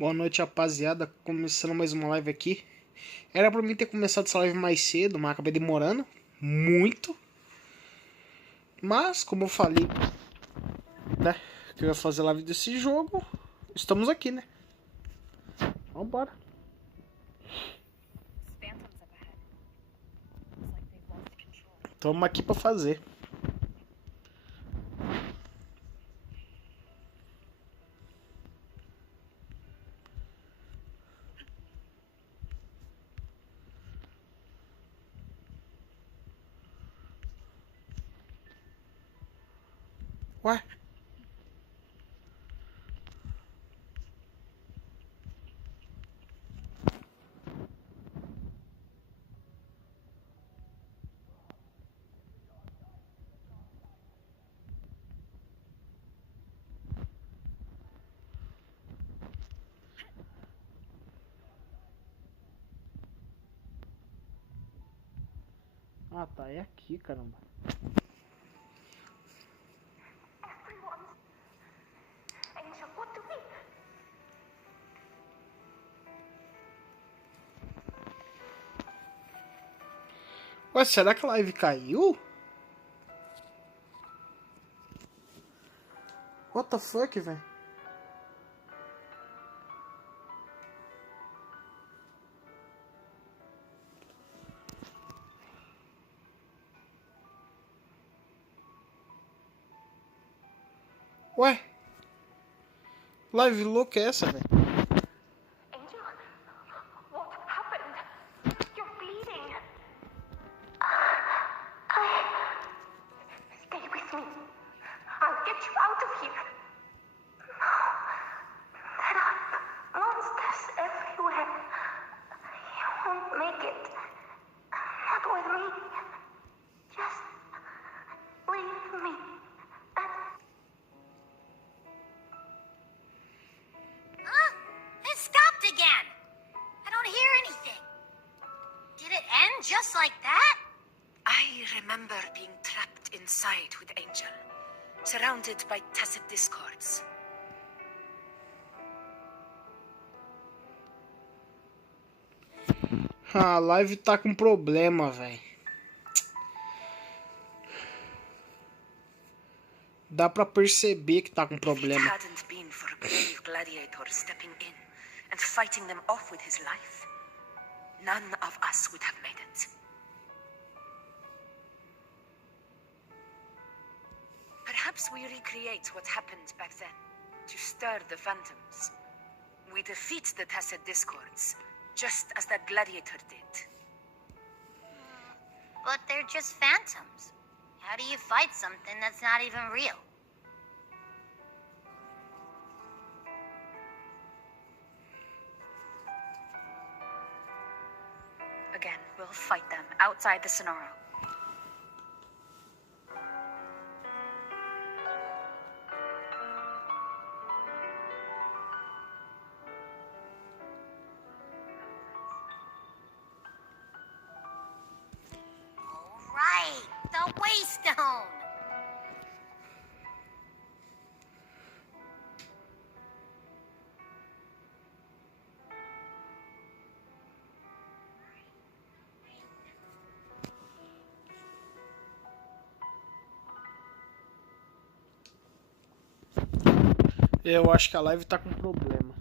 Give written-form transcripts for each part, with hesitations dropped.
Boa noite, rapaziada. Começando mais uma live aqui. Era pra mim ter começado essa live mais cedo, mas acabei demorando muito. Mas, como eu falei, né, que eu ia fazer live desse jogo, estamos aqui, né? Vambora. Estamos aqui pra fazer. Ué? Ah, tá. É aqui, caramba. Ué, será que a live caiu? What the fuck, velho? Ué? Live louca é essa, velho? Just like that? I remember being trapped inside with Angel, surrounded by tacit discords. A live tá com problema, velho. Dá pra perceber que tá com problema. If it hadn't been for a brave gladiator stepping in and fighting them off with his life, none of us would have made it. Perhaps we recreate what happened back then, to stir the phantoms. We defeat the tacit discords, just as that gladiator did. But they're just phantoms. How do you fight something that's not even real? Again, we'll fight them outside the Sonora. All right, the Waystone. Eu acho que a live tá com problema.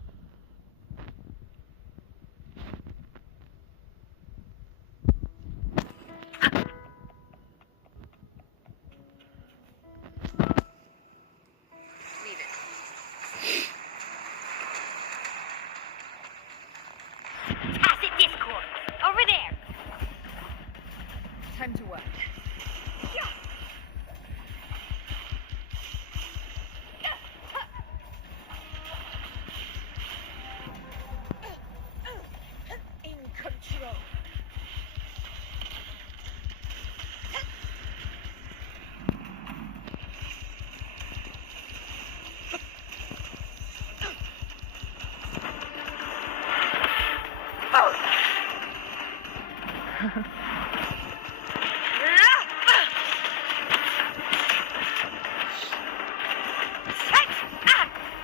Leave it. Tacit discord. Over there. Time to work. In control.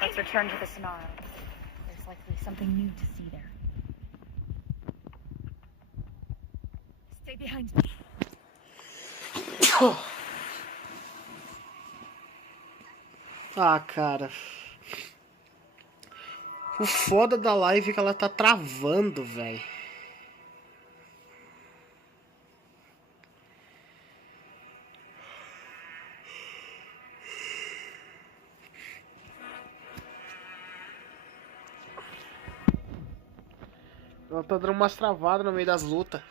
Let's return to the Sonara. There's likely something new to see there. Stay behind me. Ah, cara. O foda da live é que ela tá travando, velho. Ela tá dando umas travadas no meio das lutas.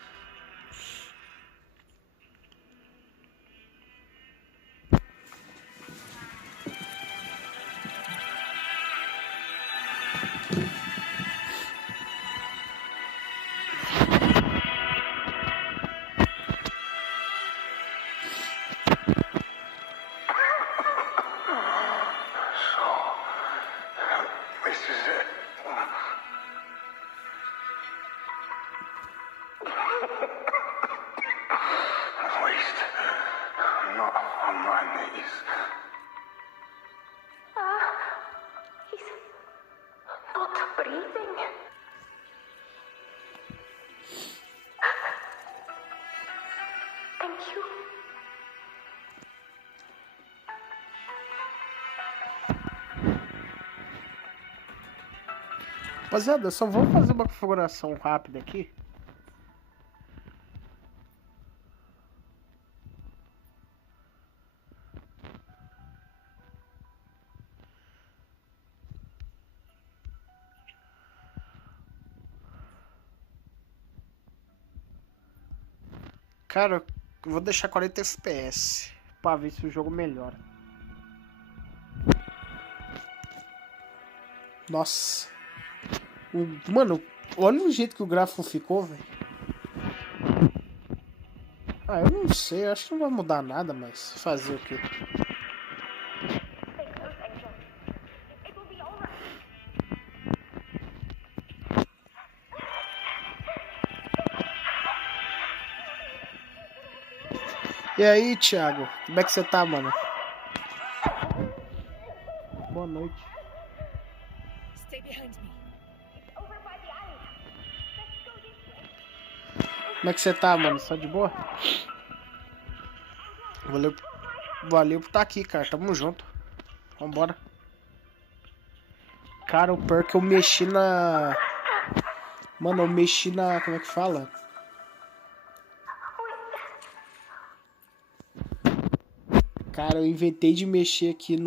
Rapaziada, só vou fazer uma configuração rápida aqui. Cara, eu vou deixar 40 FPS pra ver se o jogo melhora. Nossa. Mano, olha o jeito que o gráfico ficou, velho. Ah, eu não sei, acho que não vai mudar nada, mas fazer o quê? E aí, Thiago? Como é que você tá, mano? Boa noite. Como é que você tá, mano? Só de boa? Valeu por estar aqui, cara. Tamo junto. Vambora. Cara, o pior que eu mexi na... Mano, eu mexi na... Como é que fala? Cara, eu inventei de mexer aqui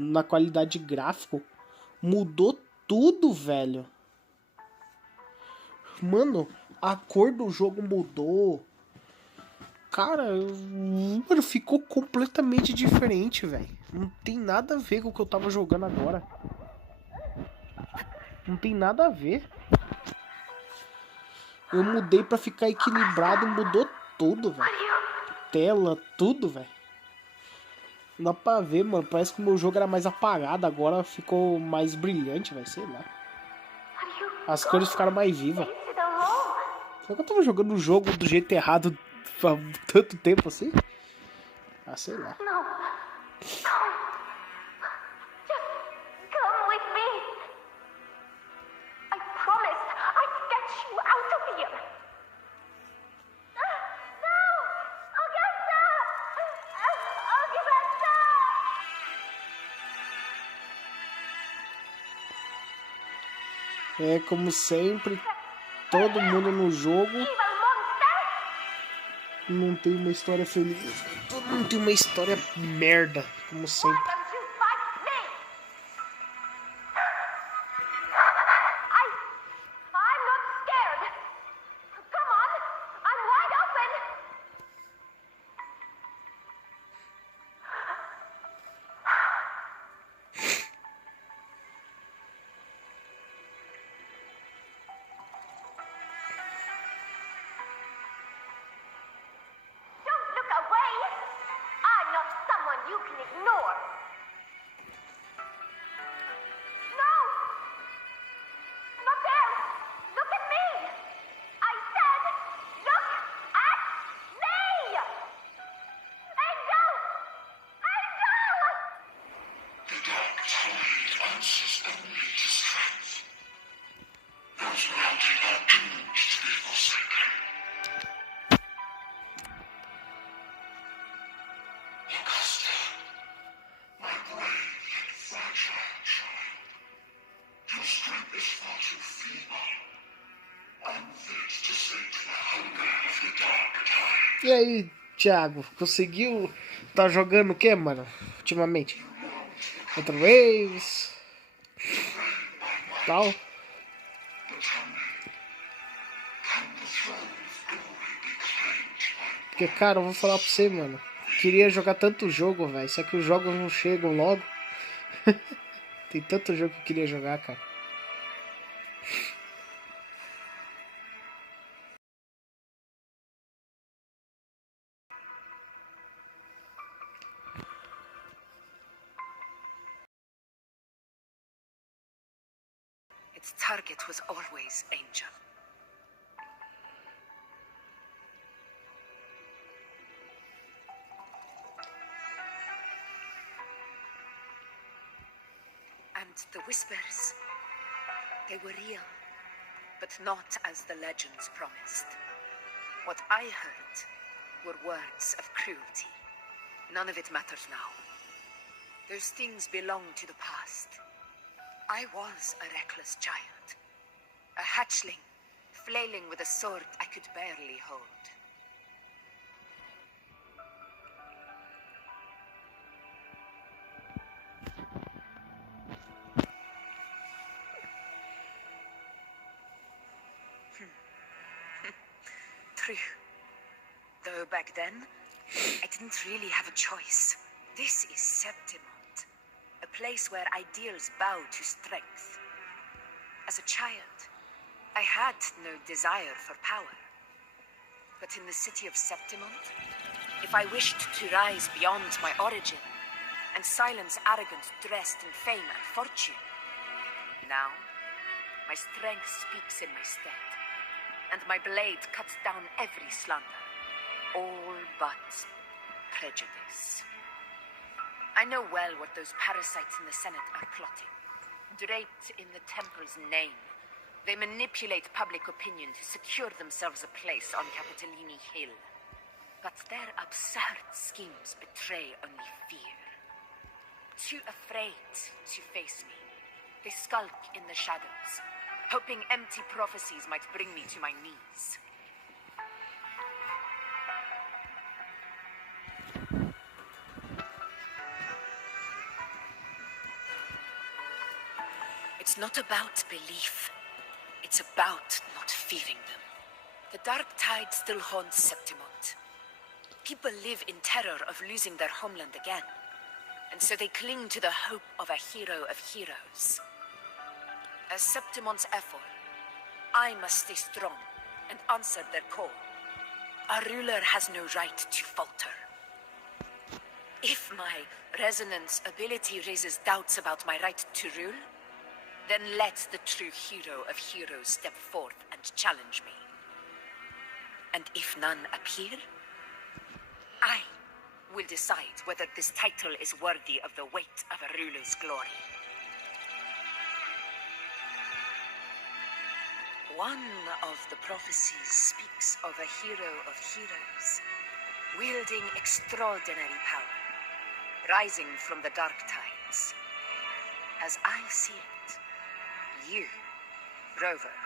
na qualidade de gráfico. Mudou tudo, velho. Mano, a cor do jogo mudou. Cara, mano, ficou completamente diferente, velho. Não tem nada a ver com o que eu tava jogando agora. Não tem nada a ver. Eu mudei pra ficar equilibrado e mudou tudo, velho. Tela, tudo, velho. Não dá pra ver, mano. Parece que o meu jogo era mais apagado. Agora ficou mais brilhante, velho. Sei lá. As cores ficaram mais vivas. Será que eu tava jogando o jogo do jeito errado há tanto tempo assim? Ah, sei lá. É como sempre, todo mundo no jogo não tem uma história feliz. Todo mundo tem uma história merda, como sempre. You can ignore. E aí, Thiago, conseguiu? Tá jogando o que, mano? Ultimamente? Wuthering Waves tal? Porque, cara, eu vou falar pra você, mano. Queria jogar tanto jogo, velho. Só que os jogos não chegam logo. Tem tanto jogo que eu queria jogar, cara. Its target was always Angel. And the whispers, they were real, but not as the legends promised. What I heard were words of cruelty. None of it matters now. Those things belong to the past. I was a reckless child, a hatchling, flailing with a sword I could barely hold. True. Though back then, I didn't really have a choice. This is Septimont, a place where ideals bow to strength. As a child, I had no desire for power. But in the city of Septimont, if I wished to rise beyond my origin and silence arrogance dressed in fame and fortune, now my strength speaks in my stead, and my blade cuts down every slander, all but prejudice. I know well what those parasites in the Senate are plotting. Draped in the temple's name, they manipulate public opinion to secure themselves a place on Capitolini Hill. But their absurd schemes betray only fear. Too afraid to face me, they skulk in the shadows, hoping empty prophecies might bring me to my knees. It's not about belief. It's about not fearing them. The dark tide still haunts Septimont. People live in terror of losing their homeland again, and so they cling to the hope of a hero of heroes. As Septimont's effort, I must stay strong and answer their call. A ruler has no right to falter. If my resonance ability raises doubts about my right to rule, then let the true hero of heroes step forth and challenge me. And if none appear, I will decide whether this title is worthy of the weight of a ruler's glory. One of the prophecies speaks of a hero of heroes, wielding extraordinary power, rising from the dark tides. As I see it, you, Rover,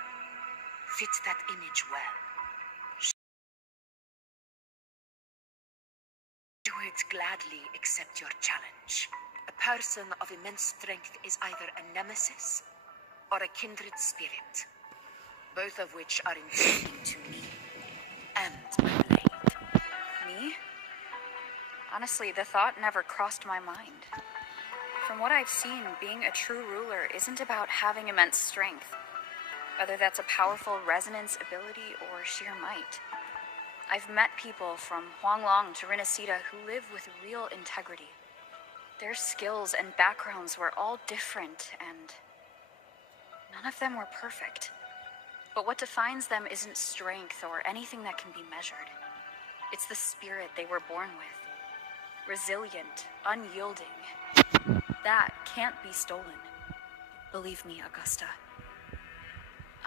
fit that image well. I would gladly accept your challenge. A person of immense strength is either a nemesis or a kindred spirit, both of which are intriguing to me and my blade. Me? Honestly, the thought never crossed my mind. From what I've seen, being a true ruler isn't about having immense strength, whether that's a powerful resonance ability or sheer might. I've met people from Huanglong to Rinasita who live with real integrity. Their skills and backgrounds were all different, and none of them were perfect. But what defines them isn't strength or anything that can be measured. It's the spirit they were born with. Resilient, unyielding. That can't be stolen. Believe me, Augusta.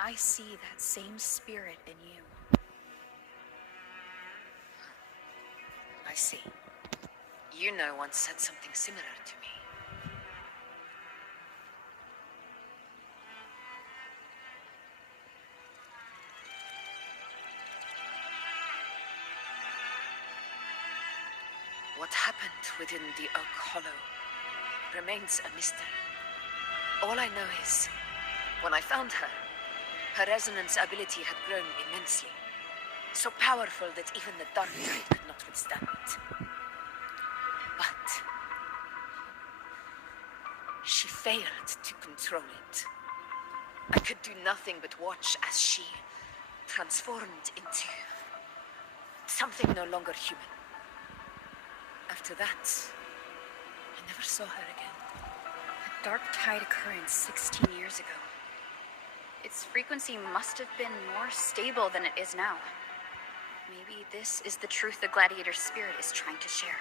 I see that same spirit in you. I see. You know once said something similar to me. What happened within the Oak Hollow remains a mystery. All I know is, when I found her, her resonance ability had grown immensely. So powerful that even the Dark Tide could not withstand it. But she failed to control it. I could do nothing but watch as she transformed into something no longer human. After that, I never saw her again. A dark tide occurrence 16 years ago. Its frequency must have been more stable than it is now. Maybe this is the truth the gladiator's spirit is trying to share.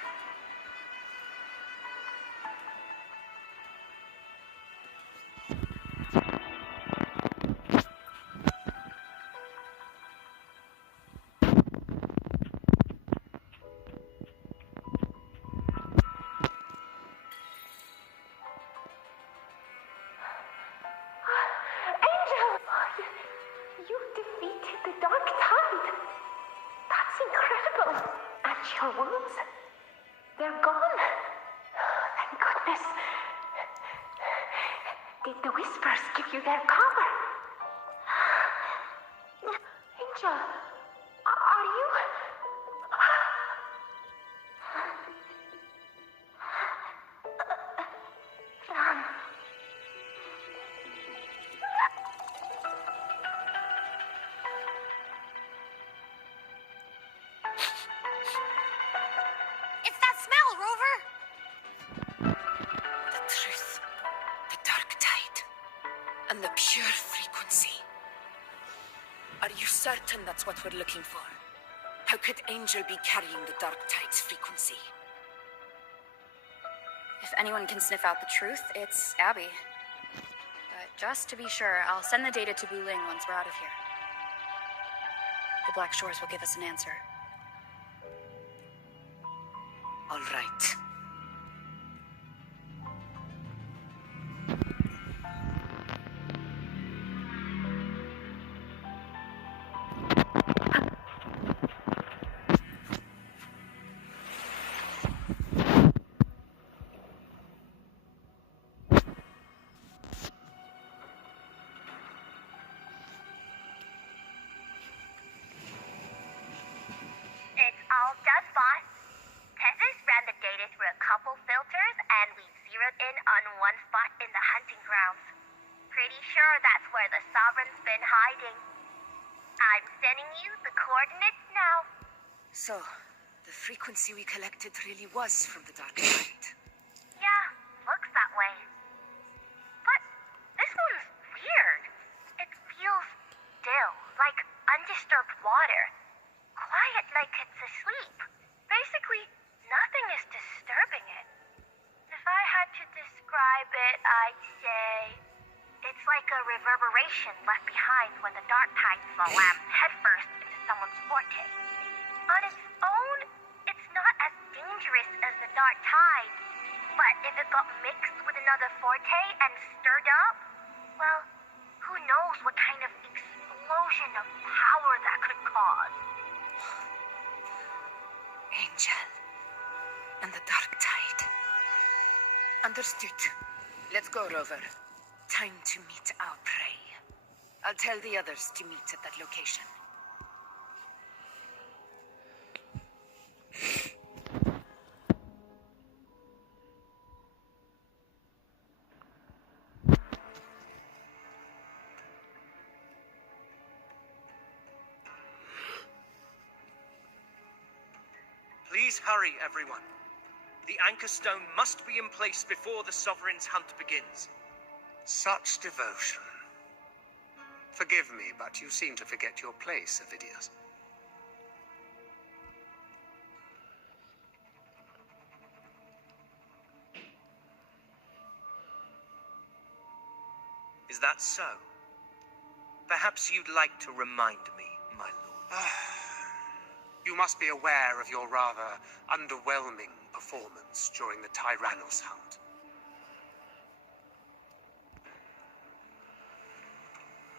You defeated the Dark Tide. That's incredible. And your wounds, they're gone. Thank goodness. Did the whispers give you their power? Angel, are you... Run. It's that smell, Rover! The truth, the Dark Tide, and the pure frequency. Are you certain that's what we're looking for? How could Angel be carrying the Dark Tide's frequency? If anyone can sniff out the truth, it's Abby. But just to be sure, I'll send the data to Buling once we're out of here. The Black Shores will give us an answer. All right. It's all done, boss. Tethys ran the data through a couple filters, and we zeroed in on one spot in the hunting grounds. Pretty sure that's where the Sovereign's been hiding. I'm sending you the coordinates now. So, the frequency we collected really was from the Dark Tide. Yeah, looks that way. But this one's weird. It feels still, like undisturbed water. Quiet like it's asleep. Basically, nothing is disturbing it. If I had to describe it, I'd say it's like a reverberation left behind when the Dark Tide slams headfirst into someone's forte. On its own, it's not as dangerous as the Dark Tide, but if it got mixed with another forte and stirred up, well, who knows what kind of explosion of power that could cause. Angel and the Dark Tide. Understood. Let's go, Rover. Time to meet our prey. I'll tell the others to meet at that location. Please hurry, everyone. The anchor stone must be in place before the Sovereign's hunt begins. Such devotion. Forgive me, but you seem to forget your place, Avidius. Is that so? Perhaps you'd like to remind me, my lord. You must be aware of your rather underwhelming performance during the Tyrannos hunt.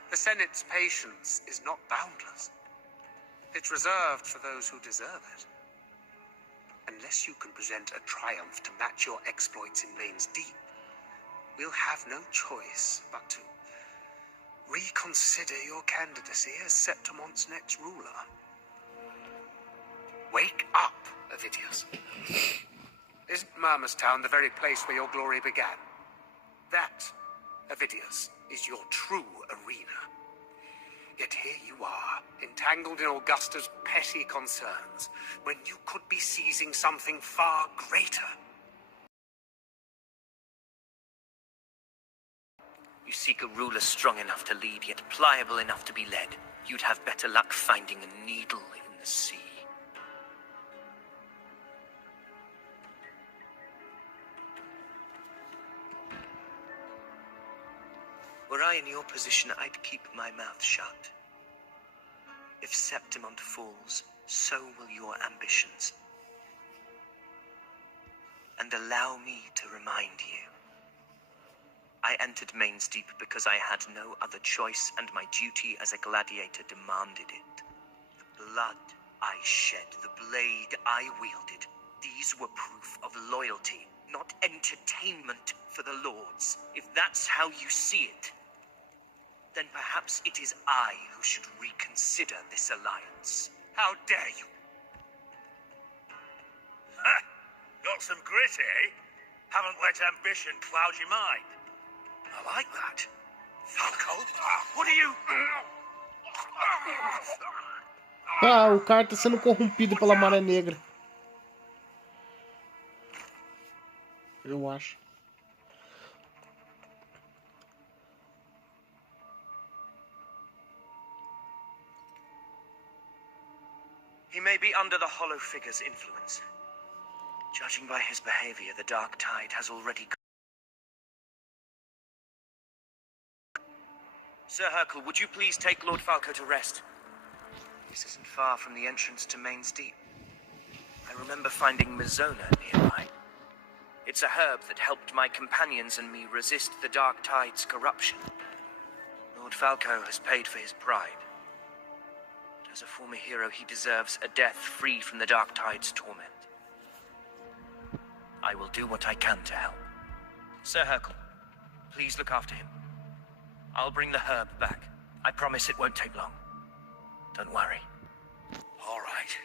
The Senate's patience is not boundless. It's reserved for those who deserve it. Unless unless you can present a triumph to match your exploits in Lane's Deep, we'll have no choice but to reconsider your candidacy as Septimon's next ruler. Wake up, Avidius. Isn't Marmostown the very place where your glory began? That, Avidius, is your true arena. Yet here you are, entangled in Augusta's petty concerns, when you could be seizing something far greater. You seek a ruler strong enough to lead, yet pliable enough to be led. You'd have better luck finding a needle in the sea. Were I in your position, I'd keep my mouth shut. If Septimont falls, so will your ambitions. And allow me to remind you. I entered Main's Deep because I had no other choice, and my duty as a gladiator demanded it. The blood I shed, the blade I wielded, these were proof of loyalty, not entertainment for the lords. If that's how you see it, then perhaps it is I who should reconsider this alliance. How dare you? Ha! Got some grit, eh? Haven't let ambition cloud your mind. I like that. Falco, what are you... Ah, o cara tá sendo corrompido pela Maré Negra. Eu acho. He may be under the Hollow Figure's influence. Judging by his behavior, the Dark Tide has already... Sir Hercule, would you please take Lord Falco to rest? This isn't far from the entrance to Main's Deep. I remember finding Mizona nearby. It's a herb that helped my companions and me resist the Dark Tide's corruption. Lord Falco has paid for his pride. But as a former hero, he deserves a death free from the Dark Tide's torment. I will do what I can to help. Sir Hercule, please look after him. I'll bring the herb back. I promise it won't take long. Don't worry. All right.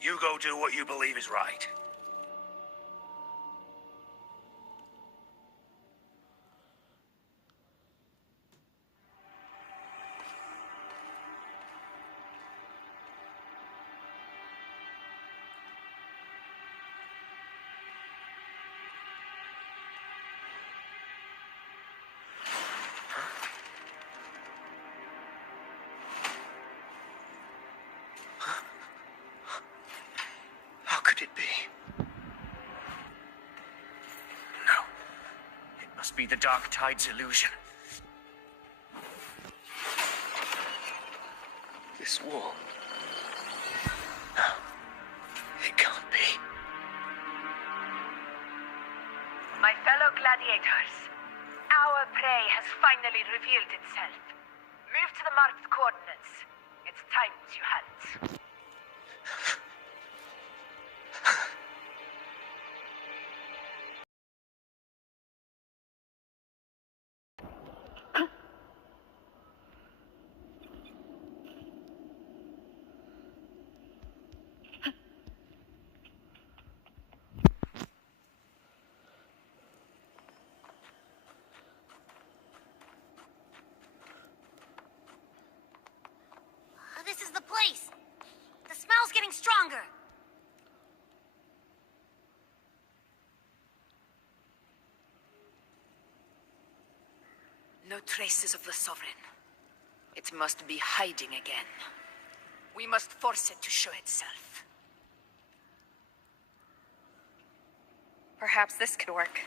You go do what you believe is right. How could it be? No. It must be the Dark Tide's illusion. This wall. No. It can't be. My fellow gladiators, our prey has finally revealed itself. Move to the marked coordinates. It's time you had it. This is the place. The smell's getting stronger. No traces of the Sovereign. It must be hiding again. We must force it to show itself. Perhaps this could work.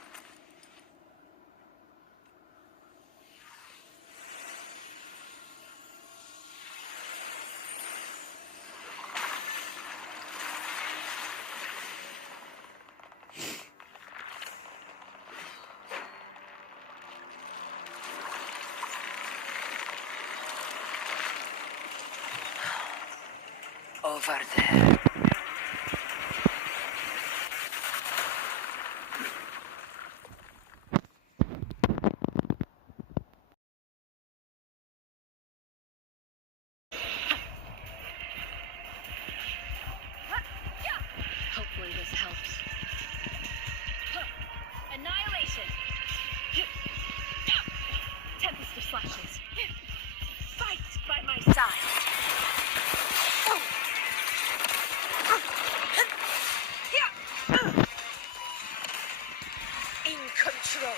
Over there. flashes. Fight by my side. In control.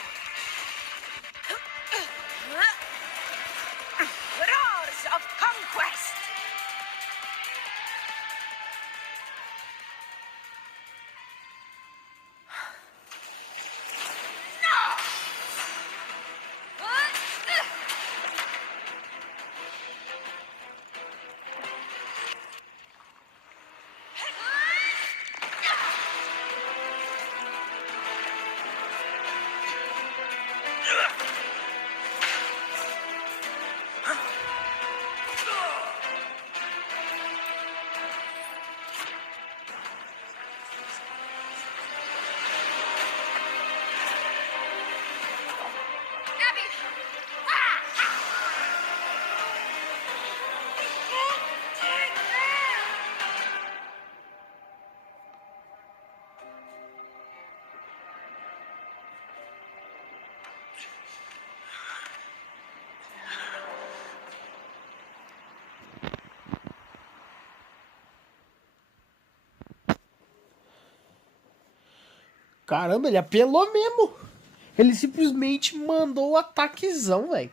Roars of conquest. Caramba, ele apelou mesmo. Ele simplesmente mandou o ataquezão, velho.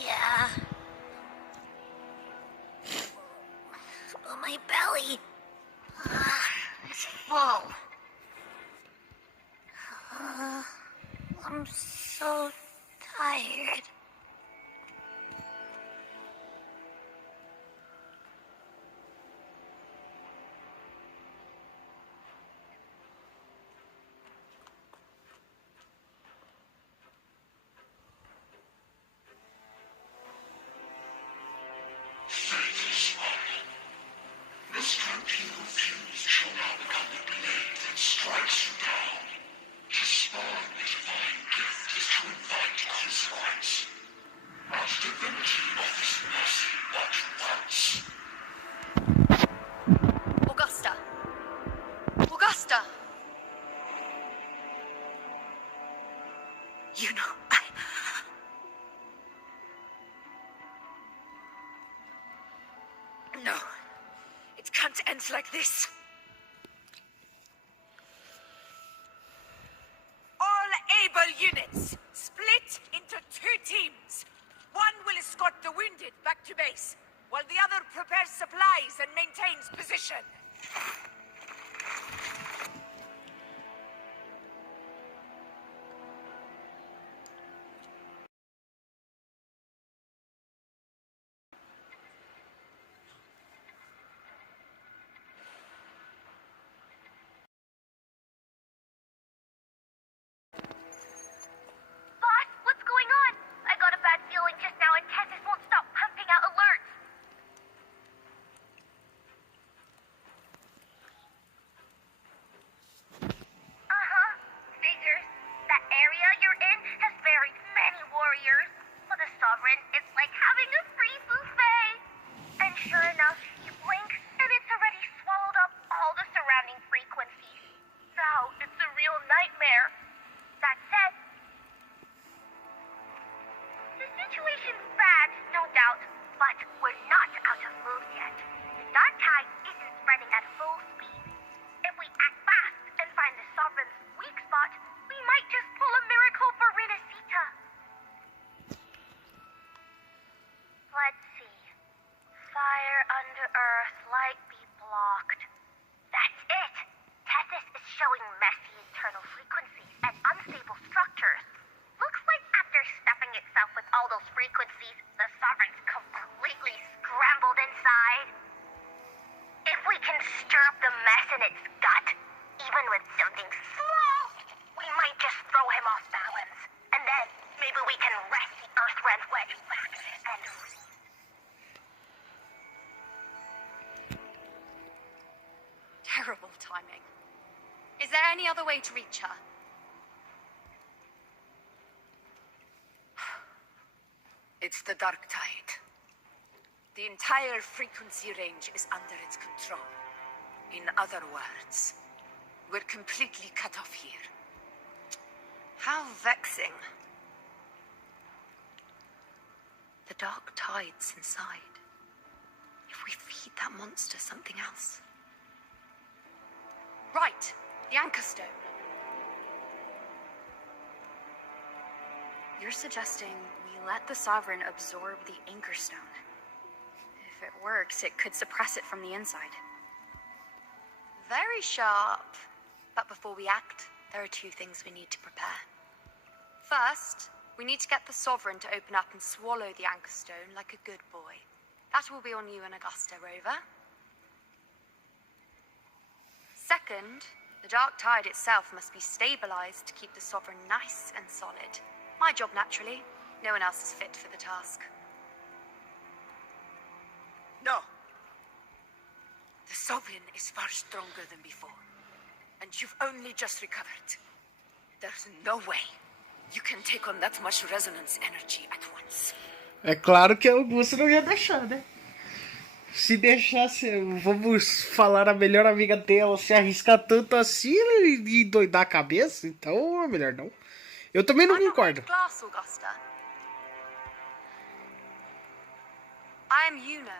Yeah. But my belly is full. I'm so tired. You know, No. It can't end like this. All able units, split into 2 teams. One will escort the wounded back to base, while the other prepares supplies and maintains position. Boss, what's going on? I got a bad feeling just now and Texas won't stop pumping out alerts. Figures. That area you're in has buried many warriors. For the Sovereign, it's like having a free buffet. And sure enough, you blink, and it's already swallowed up all the surrounding frequencies. Now, it's a real nightmare. That said, the situation's bad, no doubt, but we're not out of moves yet. The dark tide isn't spreading at full speed. If we act fast and find the Sovereign's weak spot, we might just pull a miracle for Renacita. Let's see. Fire under earth, light be blocked. That's it! Tessus is showing messy internal frequencies and unstable structures. Looks like after stuffing itself with all those frequencies, the Sovereign's completely scrambled inside. If we can stir up the mess in its gut, even with something small, we might just throw him off balance. And then maybe we can wrest the Earth-Rend wedge back and... Terrible timing. Is there any other way to reach her? It's the dark tide. The entire frequency range is under its control. In other words, We're completely cut off here. How vexing. The dark tide's inside. If we feed that monster something else. Right, the anchor stone. You're suggesting we let the Sovereign absorb the anchor stone. If it works, it could suppress it from the inside. Very sharp. But before we act, there are two things we need to prepare. First, we need to get the Sovereign to open up and swallow the anchor stone like a good boy. That will be on you and Augusta, Rover. Second, the dark tide itself must be stabilized to keep the Sovereign nice and solid. My job, naturally. No one else is fit for the task. No. The Sovereign is far stronger than before. And you've only just recovered. There's no way you can take on that much resonance energy at once. É claro que Augusto não ia deixar, né? Se deixasse, vamos falar, a melhor amiga dela se arriscar tanto assim e doidar a cabeça, então é melhor não. Eu também não concordo. Glass, Augusta. I am Juno,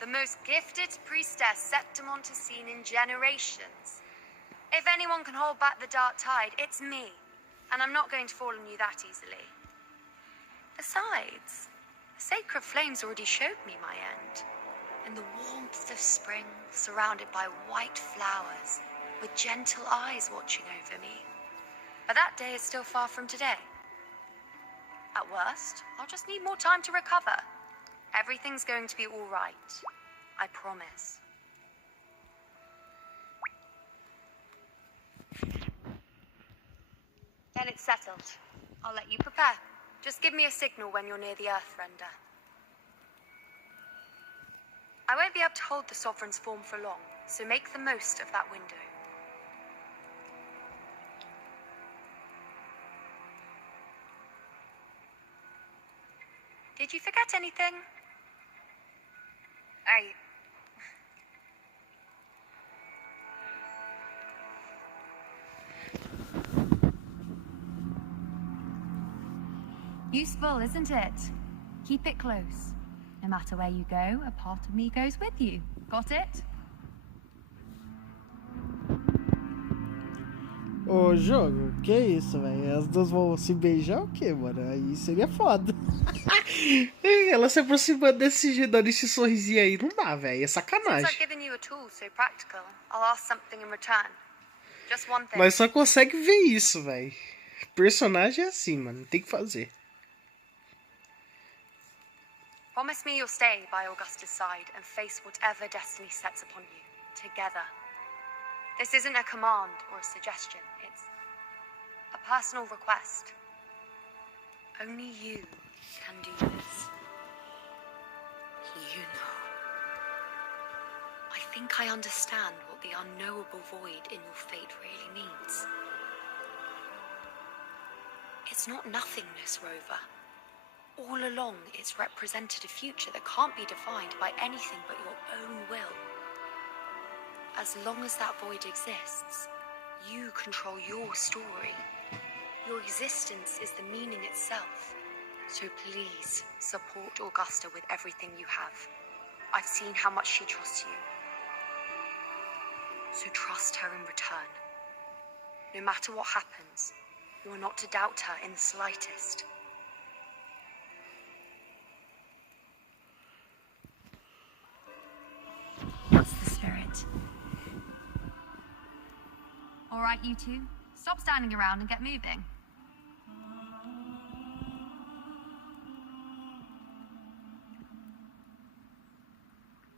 the most gifted priestess Septimont has seen in generations. If anyone can hold back the dark tide, it's me. And I'm not going to fall on you that easily. Besides, the sacred flames already showed me my end. In the warmth of spring, surrounded by white flowers, with gentle eyes watching over me. But that day is still far from today. At worst, I'll just need more time to recover. Everything's going to be all right. I promise. Then it's settled. I'll let you prepare. Just give me a signal when you're near the Earthrender. I won't be able to hold the Sovereign's form for long, so make the most of that window. Did you forget anything? Useful, isn't it? Keep it close. No matter where you go, a part of me goes with you. Got it? Ô, jogo, que isso, velho? As duas vão se beijar o quê, mano? Aí seria foda. Ela se aproximando desse jeito, dando esse sorrisinho aí, não dá, velho. É sacanagem. Mas só consegue ver isso, velho. Personagem é assim, mano. Tem que fazer. Promise me you'll stay by Augusta's side and face whatever destiny sets upon you, together. This isn't a command or a suggestion, it's a personal request. Only you can do this. You know. I think I understand what the unknowable void in your fate really means. It's not nothingness, Rover. All along, it's represented a future that can't be defined by anything but your own will. As long as that void exists, you control your story. Your existence is the meaning itself. So please, support Augusta with everything you have. I've seen how much she trusts you. So trust her in return. No matter what happens, you are not to doubt her in the slightest. That's the spirit. All right, you two. Stop standing around and get moving.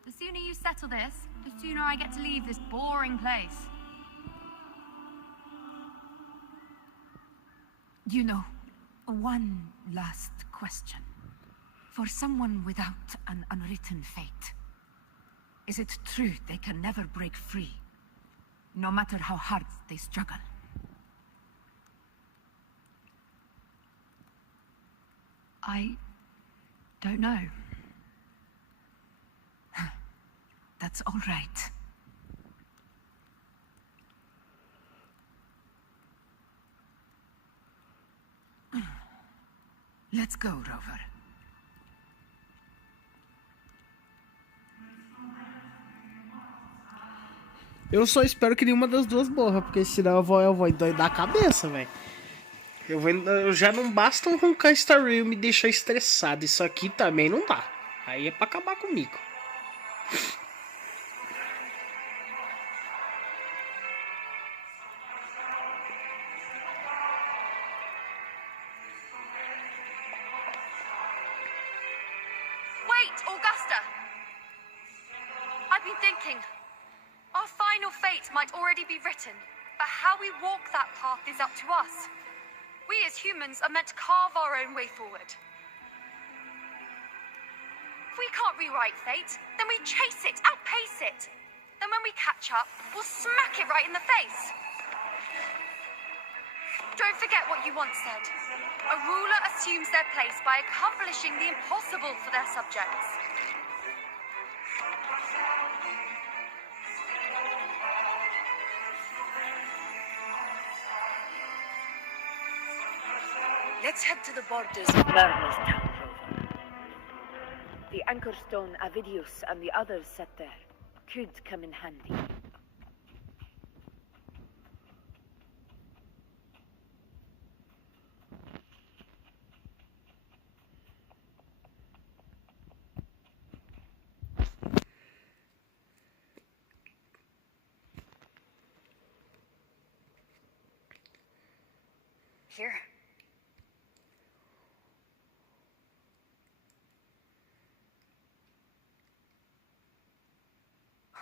The sooner you settle this, the sooner I get to leave this boring place. You know, one last question. For someone without an unwritten fate, is it true they can never break free, no matter how hard they struggle? I don't know. That's all right. Let's go, Rover. Eu só espero que nenhuma das duas morra, porque senão eu vou endoidar a cabeça, velho. Eu já não basta um roncar Star Rail me deixar estressado. Isso aqui também não dá. Aí é pra acabar comigo. Wait, Augusta! I've been thinking. Our final fate might already be written, but how we walk that path is up to us. We as humans are meant to carve our own way forward. If we can't rewrite fate, then we chase it, outpace it. Then when we catch up, we'll smack it right in the face. Don't forget what you once said. A ruler assumes their place by accomplishing the impossible for their subjects. Let's head to the borders of Lerner's town, Rover. The anchor stone Avidius and the others set there could come in handy. Here.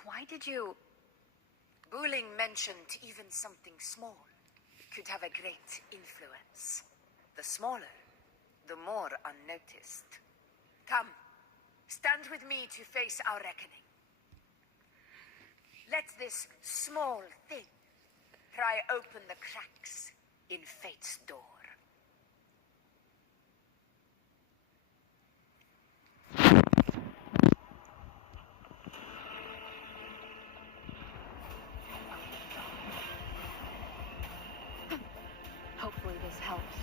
Why did you... Booling mentioned even something small could have a great influence. The smaller, the more unnoticed. Come, stand with me to face our reckoning. Let this small thing pry open the cracks in fate's door. Hopefully this helps.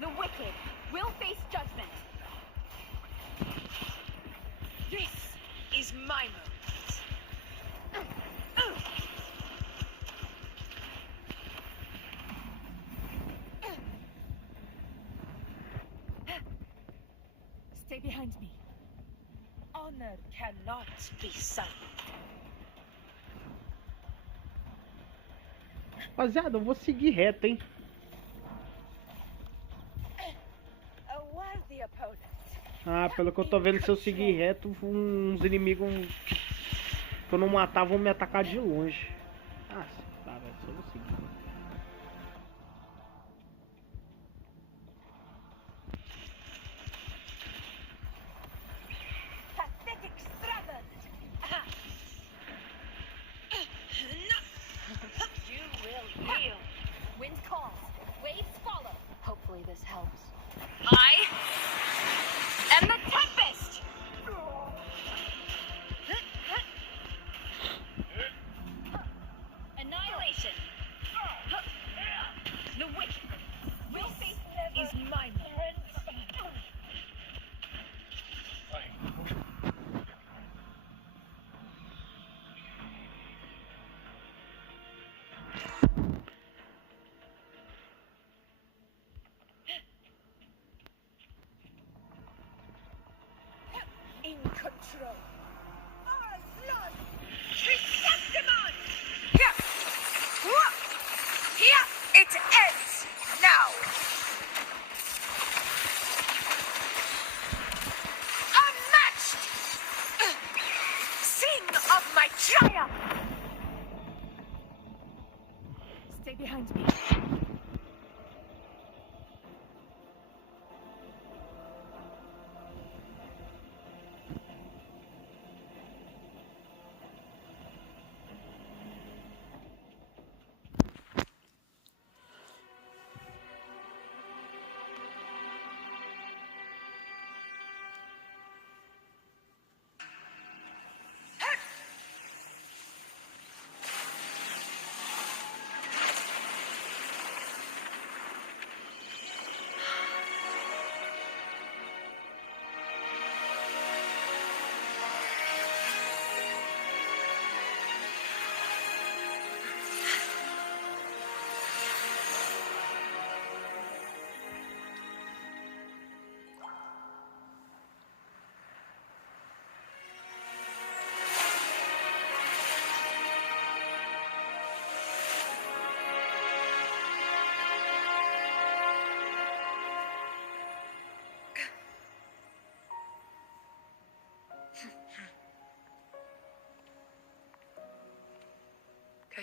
The wicked will face judgment. This is my moment. Stay behind me. Honor cannot be silent. Rapaziada, eu vou seguir reto, hein? A worthy opponent. Ah, pelo que eu tô vendo, se eu seguir reto, uns inimigos que eu não matar vão me atacar de longe. Ah, tá, velho, só vou seguir. Pathetic struggles. You will kneel. Wind calls, waves follow. Hopefully this helps. I am the Tempest. Annihilation. The wicked will face is my moment. In control. Our blood. Chrysanthemum! Here! Here it ends now! Unmatched! Sing of my triumph! Stay behind me.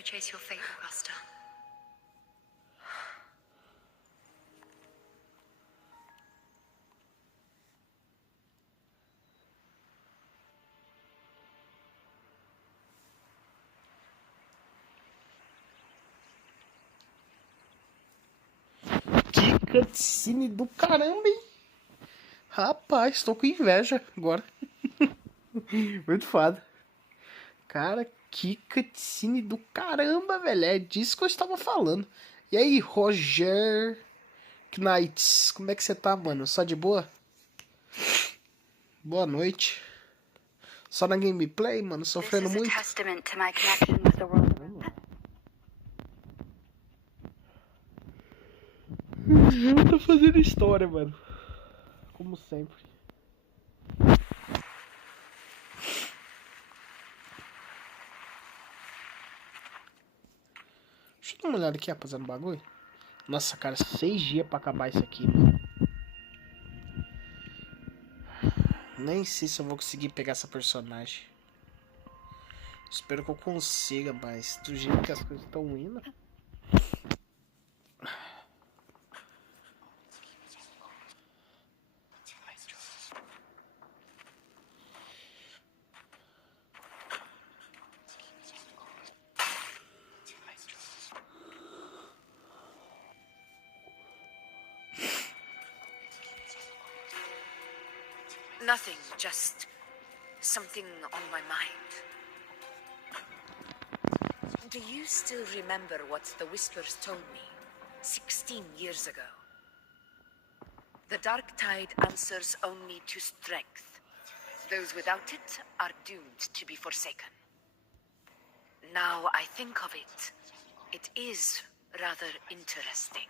go chase your fate, Augusta. Que cutscene do caramba, hein? Rapaz, tô com inveja agora. Muito foda. Cara, que cutscene do caramba, velho. É disso que eu estava falando. E aí, Roger Knights, como é que você tá, mano? Só de boa? Boa noite. Só na gameplay, mano? Sofrendo muito? Eu tô fazendo história, mano. Como sempre. Deixa eu dar uma olhada aqui, rapaziada, no bagulho. Nossa, cara, 6 dias pra acabar isso aqui, mano. Nem sei se eu vou conseguir pegar essa personagem. Espero que eu consiga, mas do jeito que as coisas estão indo... Nothing, just something on my mind. Do you still remember what the Whispers told me 16 years ago? The dark tide answers only to strength. Those without it are doomed to be forsaken. Now I think of it, it is rather interesting.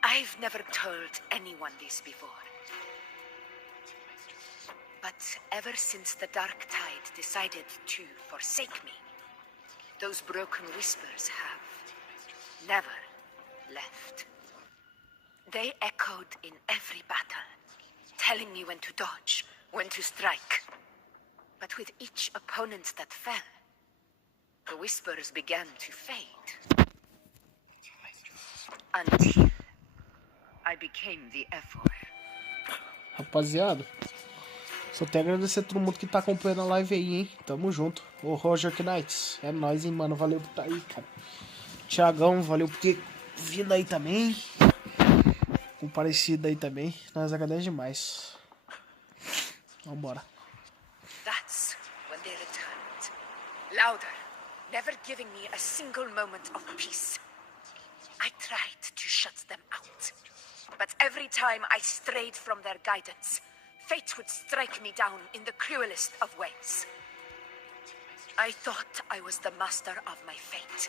I've never told anyone this before. But ever since the Dark Tide decided to forsake me, those broken whispers have never left. They echoed in every battle, telling me when to dodge, when to strike. But with each opponent that fell, the whispers began to fade. Until I became the F-word. Rapaziada, só tenho a agradecer a todo mundo que tá acompanhando a live aí, hein? Tamo junto. Ô Roger Knights, é nóis, hein, mano? Valeu por tá aí, cara. Thiagão, valeu por ter vindo aí também. Comparecido aí também. Nós agradecemos demais. Vambora. That's when they returned. Louder, never giving me a single moment of peace. I tried to shut them out. But every time I strayed from their guidance, fate would strike me down in the cruelest of ways. I thought I was the master of my fate.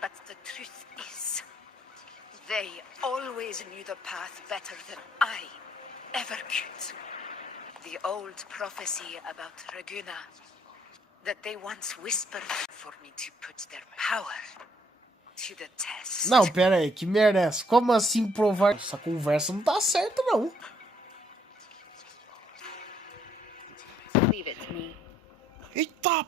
But the truth is, they always knew the path better than I ever could. The old prophecy about Reguna, that they once whispered for me to put their power to the test. Não, pera aí, que merda é essa? Como assim provar? Essa conversa não tá certa, não. Leave it to me. Eita!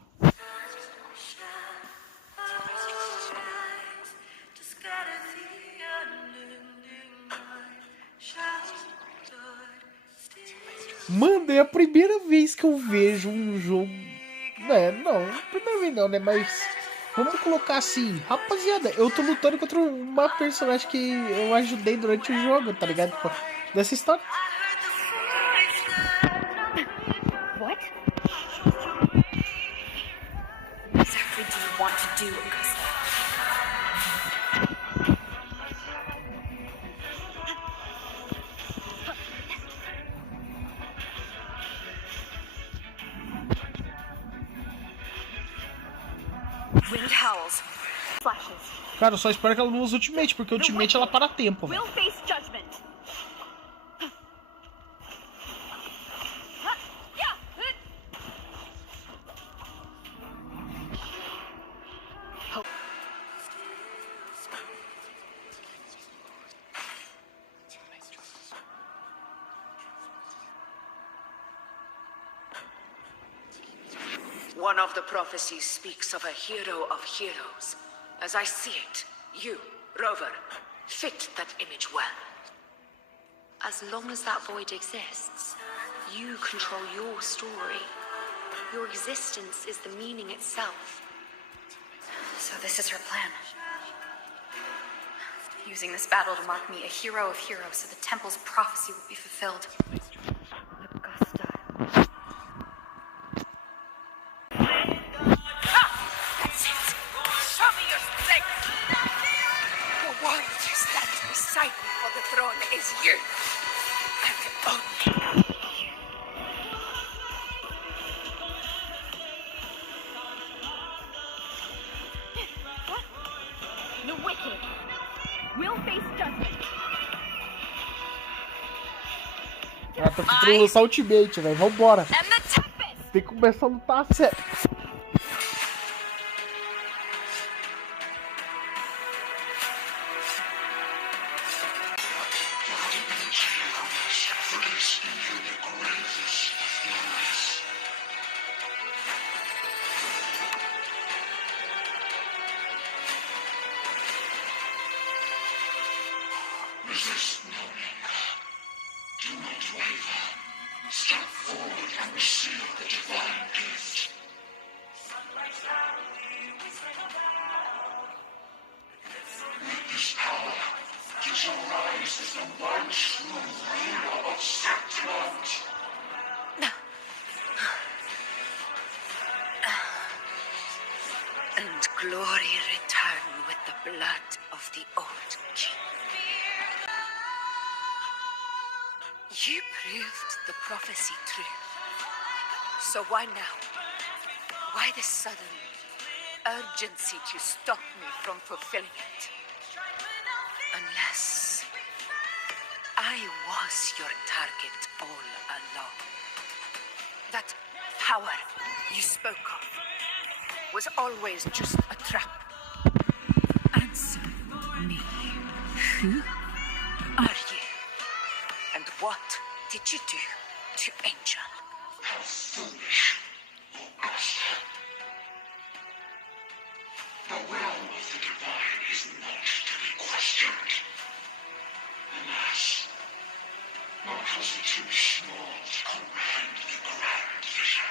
Mano, é a primeira vez que eu vejo um jogo... não, primeira vez não, né? Mas vamos colocar assim, rapaziada, eu tô lutando contra uma personagem que eu ajudei durante o jogo, tá ligado? Dessa história. What exactly do you want to do, Augusta? Wind howls, flashes. Cara, eu só espero que ela não use Ultimate, porque Ultimate ela para tempo, velho. We'll face judgment. One of the prophecies speaks of a hero of heroes. As I see it, you, Rover, fit that image well. As long as that void exists, you control your story. Your existence is the meaning itself. So this is her plan. Using this battle to mark me a hero of heroes so the temple's prophecy will be fulfilled. That's it! Show me your strength! The one who stands beside me for the throne is you! And only you. The wicked will face judgment. Ela tá tentando lançar ultimate, velho. Vambora. Tem que começar a lutar sério. And glory return with the blood of the old king. You proved the prophecy true. So why now? Why this sudden urgency to stop me from fulfilling it? Unless I was your target all along. That power you spoke of was always just a trap. Answer me. Who Are you? And what did you do to Angel? How foolish, Augusta. The realm of the divine is not to be questioned. Alas, one has it too small to comprehend the grand vision.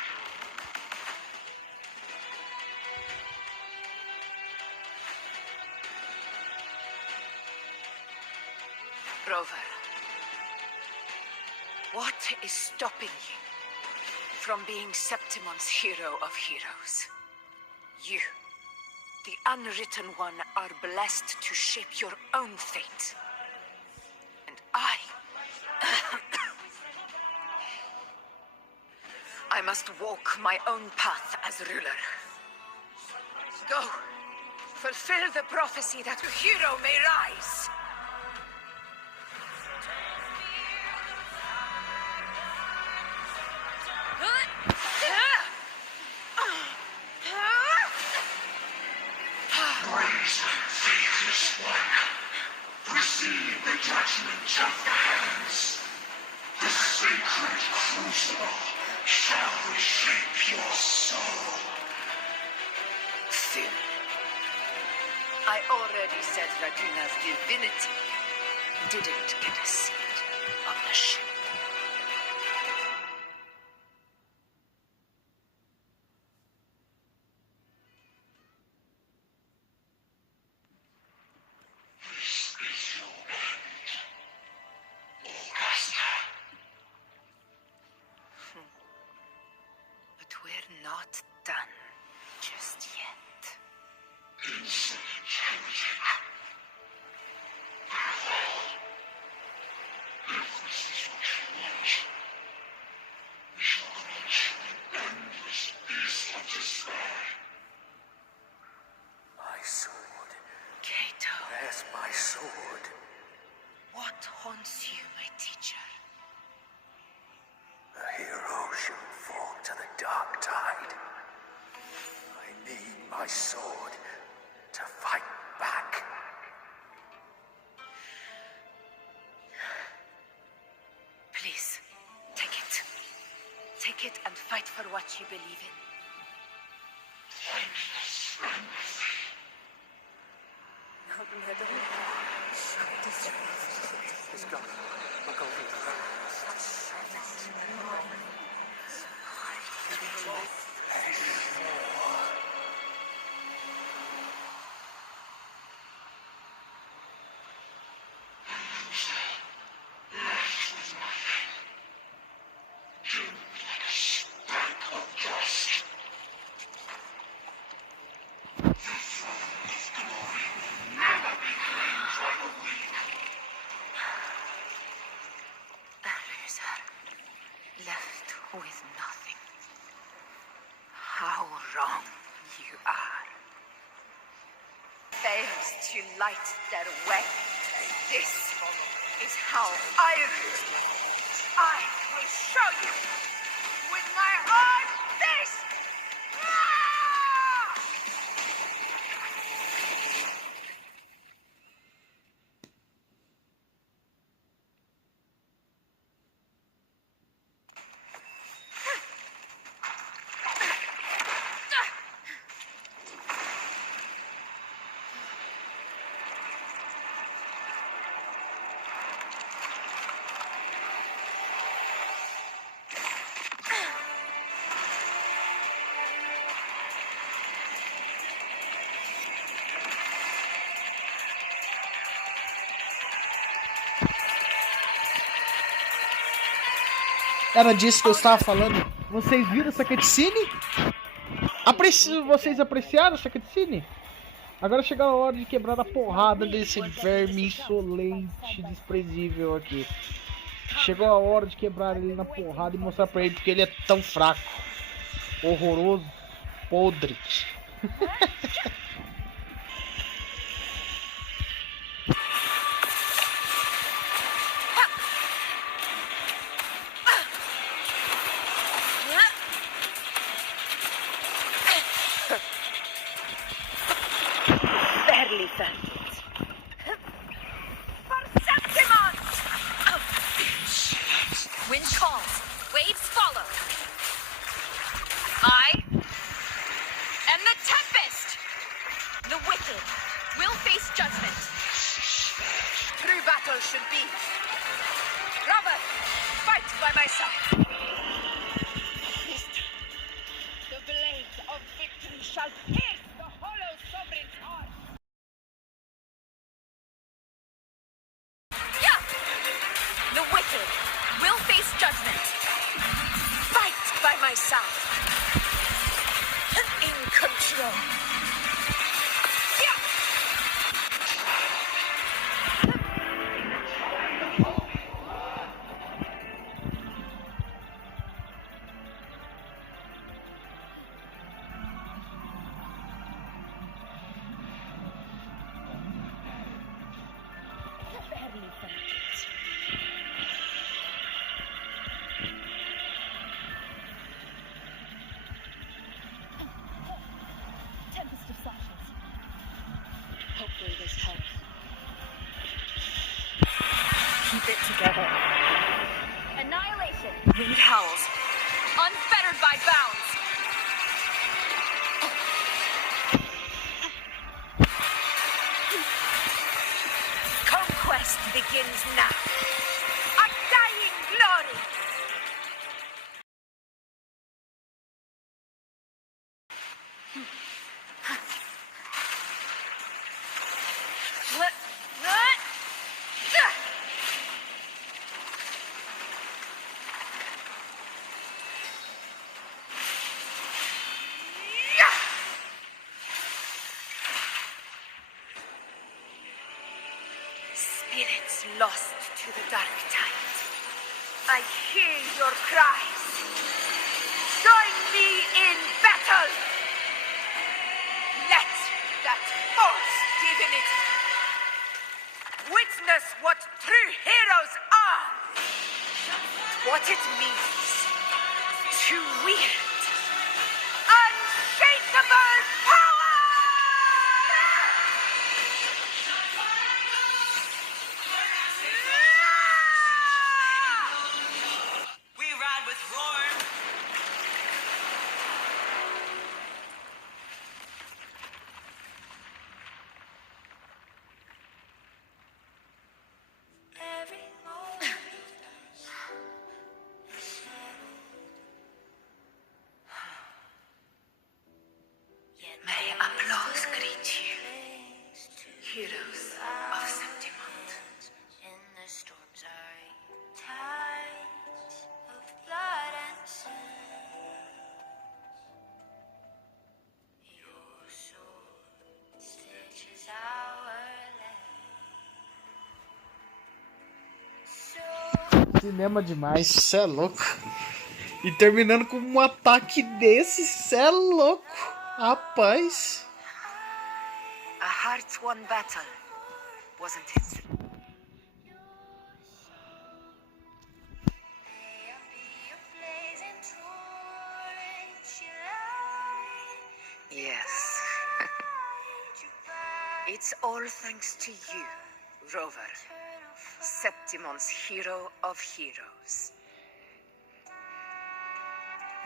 Rover, what is stopping you from being Septimon's hero of heroes? You, the unwritten one, are blessed to shape your own fate. And I must walk my own path as ruler. Go, fulfill the prophecy that a hero may rise. Praise and faithless one, receive the judgment of the heavens. The sacred crucible shall reshape your soul. Fool. I already said Raguna's divinity didn't get a seat on the ship. But we're not done just yet. Insolent heretic. Farewell. If this is what you want, we shall grant you an endless peace of despair. My sword. Cato, Where's my sword? what haunts you, my teacher? A hero shouldn't fall to the dark tide. I need my sword to fight back. Please, take it. Take it and fight for what you believe in. discover the golden left with nothing. How wrong you are. Fails to light their way. This is how I rule. I will show you with my own fist! Era disso que eu estava falando. Vocês viram essa cutscene? Vocês apreciaram essa cutscene? Agora chegou a hora de quebrar a porrada desse verme insolente, desprezível aqui. Chegou a hora de quebrar ele na porrada e mostrar pra ele porque ele é tão fraco, horroroso, podre. Wind calls, waves follow. I am the tempest. The wicked will face judgment. True battle should be. Robert, fight by my side. The blade of victory shall pierce the hollow sovereign's heart. Yeah! The wicked will face judgment. Fight by my side. In control. Yeah! Tempest of Sashes. Hopefully this helps. Keep it together. Annihilation. Wind howls. Unfettered by bounds. Conquest begins now. A dying glory. Spirits lost to the dark tides. I hear your cries. Join me in battle. Let that false divinity witness what true heroes are. What it means to wield unshakable power. We ride with roar. Every Cinema demais, cê é louco. E terminando com um ataque desse, cê é louco. Rapaz. A hard-won battle, wasn't it? Yes. It's all thanks to you, Rover. Septimon's hero of heroes.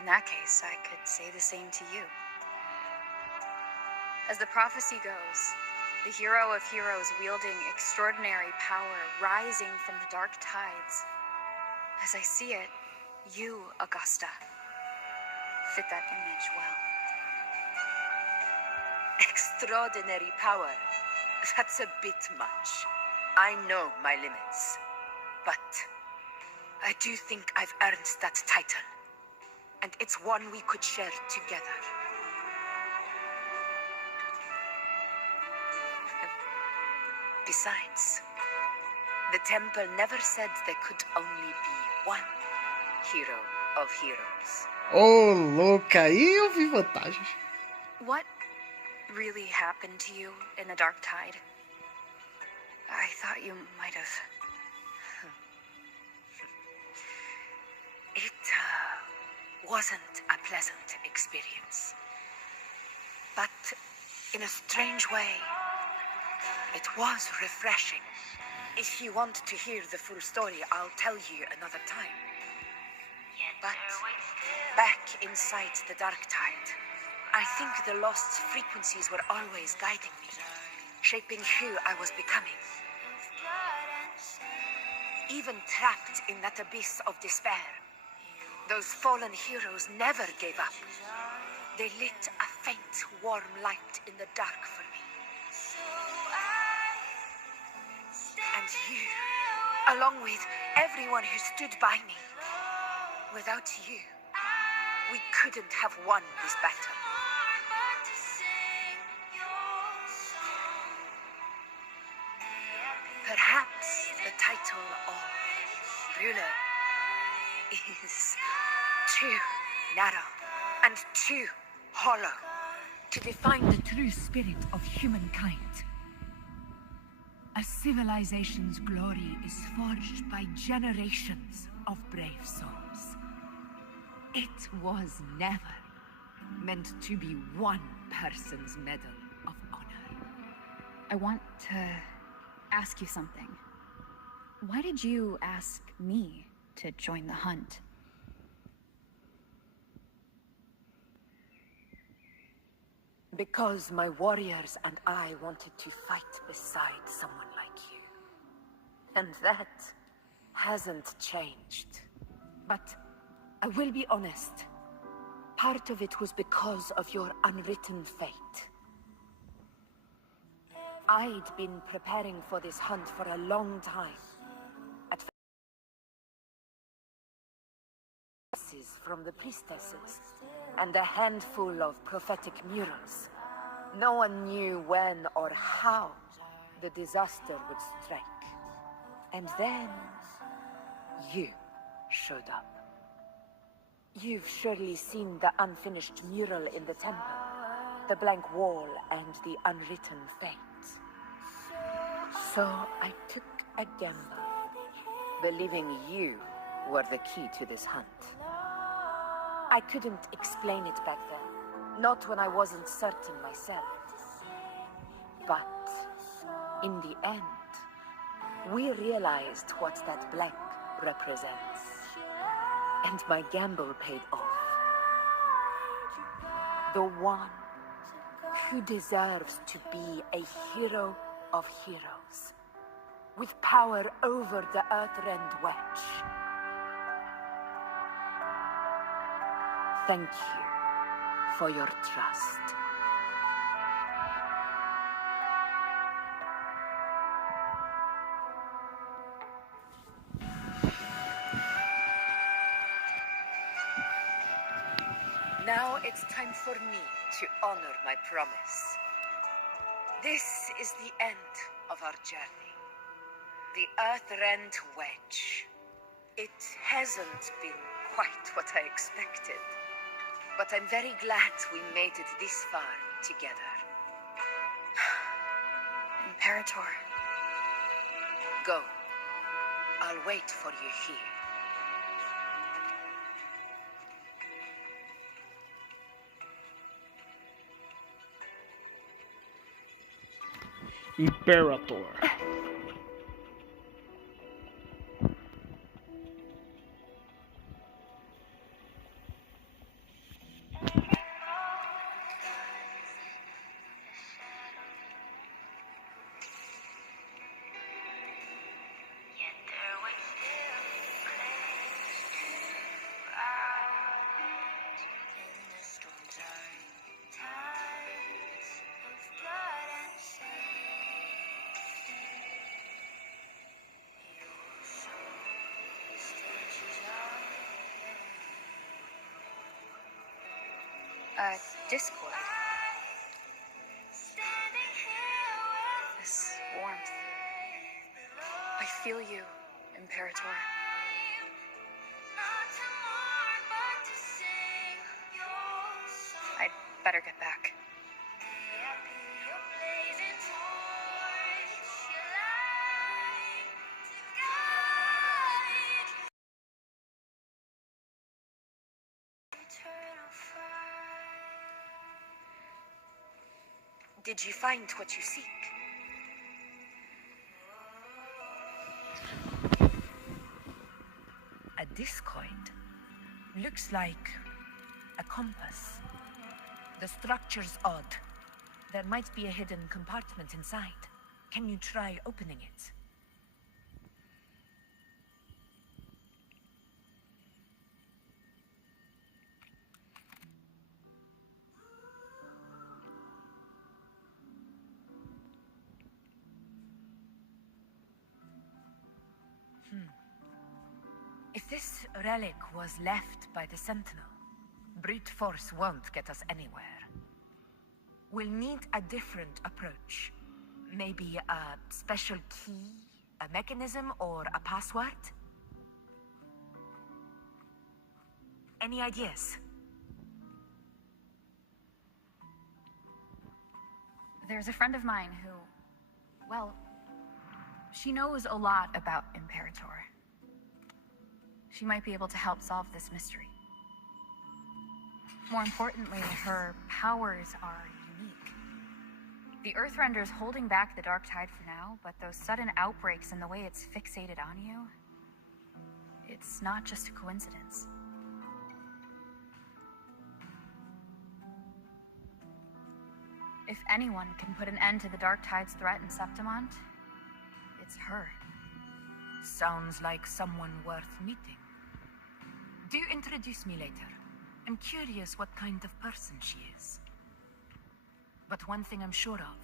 In that case, I could say the same to you. As the prophecy goes, the hero of heroes wielding extraordinary power rising from the dark tides. As I see it, you, Augusta, fit that image well. Extraordinary power. That's a bit much. I know my limits. But I do think I've earned that title. And it's one we could share together. Besides, the temple never said there could only be one hero of heroes. Ô, louca, aí eu vi vantagem. What really happened to you in the dark tide? I thought you might have... It wasn't a pleasant experience. But in a strange way, it was refreshing. If you want to hear the full story, I'll tell you another time. But back inside the dark tide, I think the lost frequencies were always guiding me, shaping who I was becoming. Even trapped in that abyss of despair, those fallen heroes never gave up. They lit a faint, warm light in the dark for me. And you, along with everyone who stood by me. Without you, we couldn't have won this battle. Perhaps the title of ruler is too narrow and too hollow to define The true spirit of humankind. A civilization's glory is forged by generations of brave souls. It was never meant to be one person's medal of honor. I want to ask you something. Why did you ask me to join the hunt? Because my warriors and I wanted to fight beside someone like you. And that hasn't changed. But I will be honest. Part of it was because of your unwritten fate. I'd been preparing for this hunt for a long time. At first, from the priestesses and a handful of prophetic murals. No one knew when or how the disaster would strike. And then you showed up. You've surely seen the unfinished mural in the temple, the blank wall and the unwritten fate. So I took a gamble, believing you were the key to this hunt. I couldn't explain it back then, not when I wasn't certain myself. But in the end, we realized what that blank represents. And my gamble paid off. The one who deserves to be a hero of heroes, with power over the Earthrend Wedge. Thank you for your trust. Now it's time for me to honor my promise. This is the end of our journey. The Earthrend Wedge. It hasn't been quite what I expected, but I'm very glad we made it this far together. Imperator. Go. I'll wait for you here. Imperator. Discord. This warmth. I feel you, Imperator. I'd better get back. Did you find what you seek? A discoid. Looks like a compass. The structure's odd. There might be a hidden compartment inside. Can you try opening it? If this relic was left by the Sentinel, brute force won't get us anywhere. We'll need a different approach. Maybe a special key, a mechanism, or a password? Any ideas? There's a friend of mine who, well, she knows a lot about Imperator. She might be able to help solve this mystery. More importantly, her powers are unique. The Earthrender's holding back the Dark Tide for now, but those sudden outbreaks and the way it's fixated on you, it's not just a coincidence. If anyone can put an end to the Dark Tide's threat in Septimont, it's her. Sounds like someone worth meeting. Do introduce me later. I'm curious what kind of person she is. But one thing I'm sure of,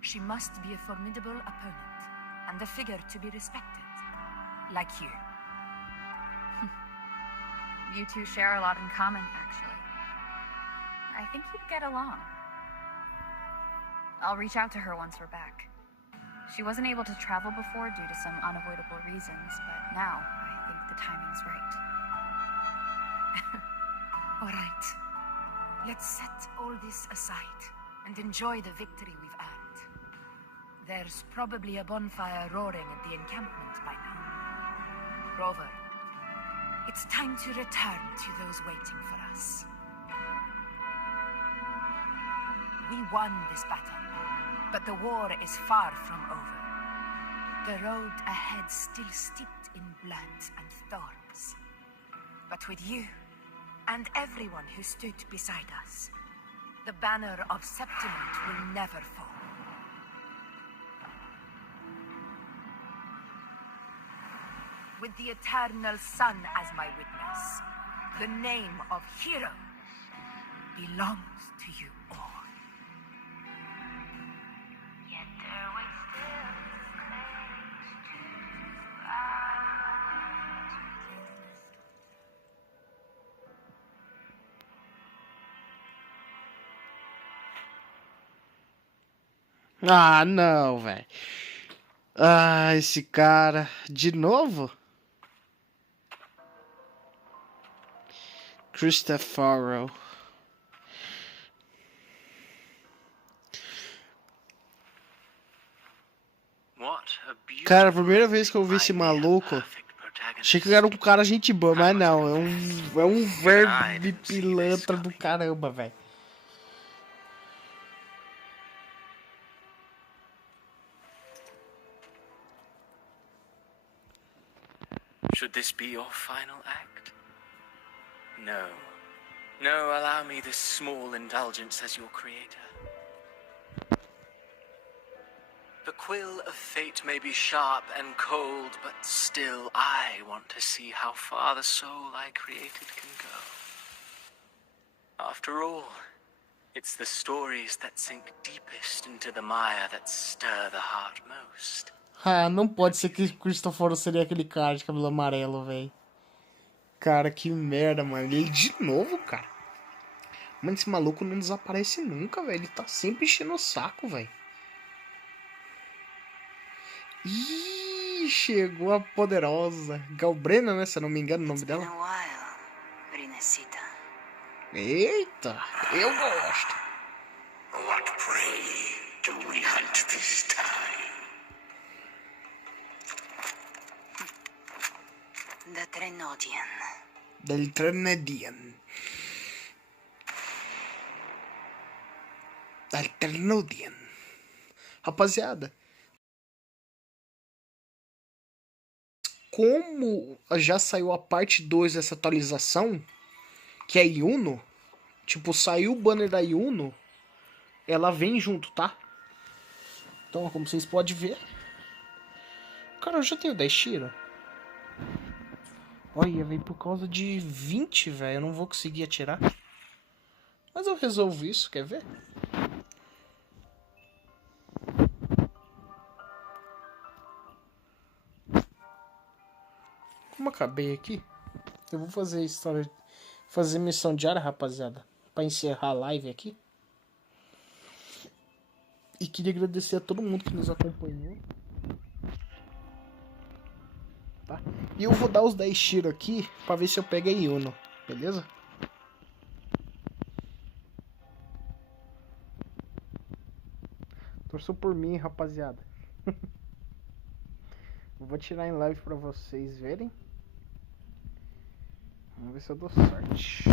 she must be a formidable opponent, and a figure to be respected. Like you. You two share a lot in common, actually. I think you'd get along. I'll reach out to her once we're back. She wasn't able to travel before due to some unavoidable reasons, but now I think the timing's right. All right. Let's set all this aside and enjoy the victory we've earned. There's probably a bonfire roaring at the encampment by now. Rover, it's time to return to those waiting for us. We won this battle, but the war is far from over. The road ahead still steeped in blood and thorns. But with you, and everyone who stood beside us, the banner of Septimont will never fall. With the eternal sun as my witness, the name of hero belongs to you all. Yet there was still place to Ah, não, velho. Ah, esse cara. De novo? Christopher. Cara, a primeira vez que eu vi esse maluco, achei que era um cara gente boa, mas não, é um verme pilantra do caramba, velho. Should this be your final act? No. No, allow me this small indulgence as your creator. The quill of fate may be sharp and cold, but still I want to see how far the soul I created can go. After all, it's the stories that sink deepest into the mire that stir the heart most. Ah, não pode ser que Christopher seria aquele cara de cabelo amarelo, velho. Cara, que merda, mano. Ele de novo, cara. Mano, esse maluco não desaparece nunca, velho. Ele tá sempre enchendo o saco, velho. Ih, chegou a poderosa Galbrena, né? Se eu não me engano o nome dela. Eita, eu gosto. What prey do we hunt this time? The Trenodian. Del Trenodian. Del Trenodian. Rapaziada, como já saiu a parte 2 dessa atualização, que é Yuno, tipo, saiu o banner da Yuno, ela vem junto, tá? Então, como vocês podem ver, cara, eu já tenho 10 tira. Olha, veio por causa de 20, velho, eu não vou conseguir atirar. Mas eu resolvo isso, quer ver? Como acabei aqui, eu vou fazer história, fazer missão diária, rapaziada, pra encerrar a live aqui. E queria agradecer a todo mundo que nos acompanhou. Tá? E eu vou dar os 10 tiros aqui pra ver se eu pego a Yuno, beleza? Torçam por mim, rapaziada. Eu vou tirar em live pra vocês verem. Vamos ver se eu dou sorte.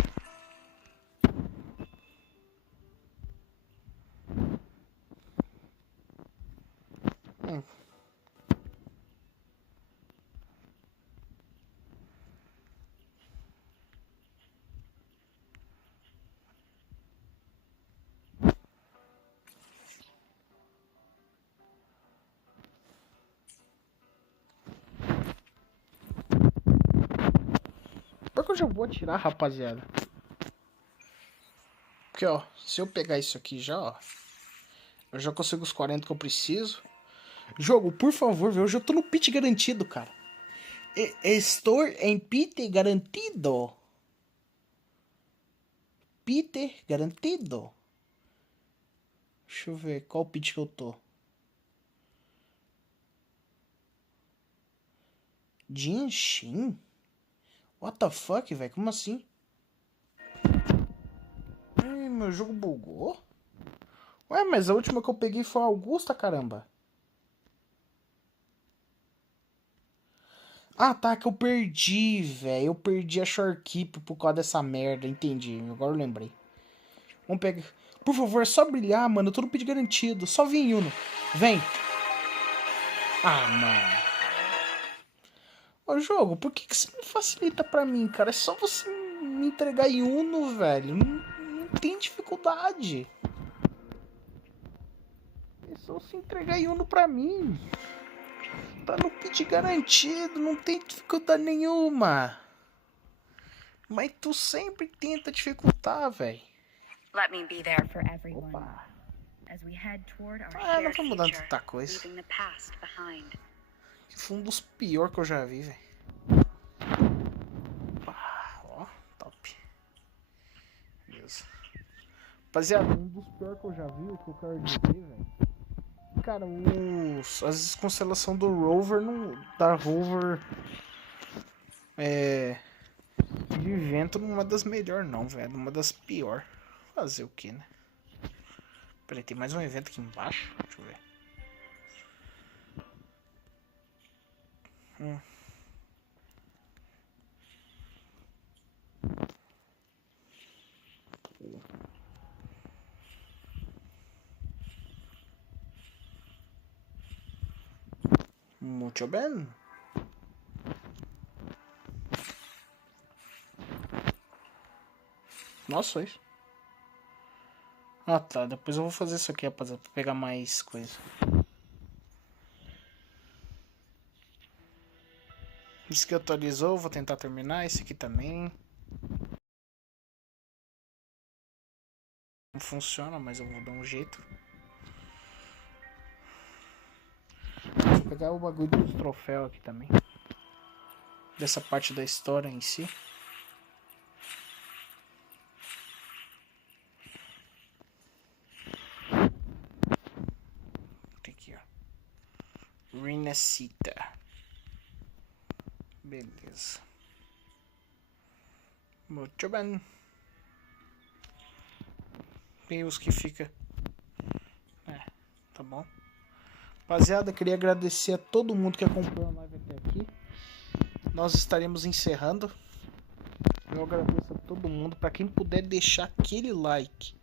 Porque eu já vou atirar, rapaziada. Porque, ó, se eu pegar isso aqui já, ó, eu já consigo os 40 que eu preciso. Jogo, por favor, velho, hoje eu tô no pit garantido, cara. Estou em pit garantido. Pit garantido. Deixa eu ver qual pit que eu tô. Jinshin? What the fuck, velho? Como assim? Ai, meu jogo bugou? Ué, mas a última que eu peguei foi a Augusta, caramba. Ah, tá, que eu perdi, velho. Eu perdi a Shorekeep por causa dessa merda. Entendi, agora eu lembrei. Vamos pegar... Por favor, é só brilhar, mano. Eu tô no pit garantido. Só vem, Yuno. Vem. Ah, mano. Ô, jogo, por que você não facilita pra mim, cara? É só você me entregar Yuno, velho. Não tem dificuldade. É só você entregar Yuno pra mim. Tá no pit garantido, não tem dificuldade nenhuma. Mas tu sempre tenta dificultar, velho. Let me be there for everyone. Opa. As we head toward our Não shared tá mudando future, tanta coisa. leaving the past behind. Foi um dos piores que eu já vi, velho. Ó, top. Beleza. Rapaziada, um dos piores que eu já vi, o que eu quero dizer, velho. Cara, as constelações do Rover não. Da Rover. De evento não é das melhores não, velho. Uma das piores. Fazer o que, né? Peraí, tem mais um evento aqui embaixo. Deixa eu ver. Muito bem. Nossa, isso. Ah, tá. Depois eu vou fazer isso aqui, rapaziada, pra pegar mais coisa. Isso que atualizou, vou tentar terminar. Esse aqui também. Não funciona, mas eu vou dar um jeito. Vou pegar o bagulho dos troféus aqui também. Dessa parte da história em si. Tem aqui, ó. Renascita. Beleza. Muito bem. Tem os que fica. Tá bom. Rapaziada, queria agradecer a todo mundo que acompanhou a live até aqui. Nós estaremos encerrando. Eu agradeço a todo mundo. Para quem puder deixar aquele like,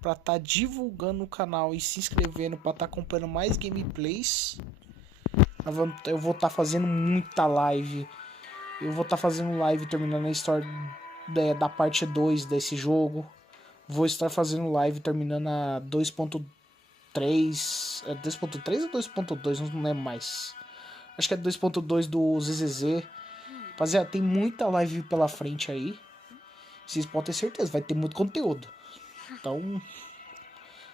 para estar divulgando o canal e se inscrevendo, para estar acompanhando mais gameplays. Eu vou estar fazendo muita live. Eu vou estar fazendo live terminando a história da parte 2 desse jogo. Vou estar fazendo live terminando a 2.3. É 2.3 ou 2.2? Não lembro mais. Acho que é 2.2 do ZZZ. Rapaziada, tem muita live pela frente aí. Vocês podem ter certeza, vai ter muito conteúdo. Então,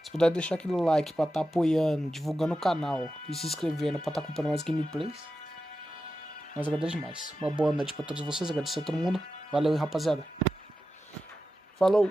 se puder deixar aquele like pra estar apoiando, divulgando o canal e se inscrevendo pra estar acompanhando mais gameplays, nós agradecemos demais. Uma boa noite pra todos vocês, agradecer a todo mundo. Valeu, rapaziada. Falou!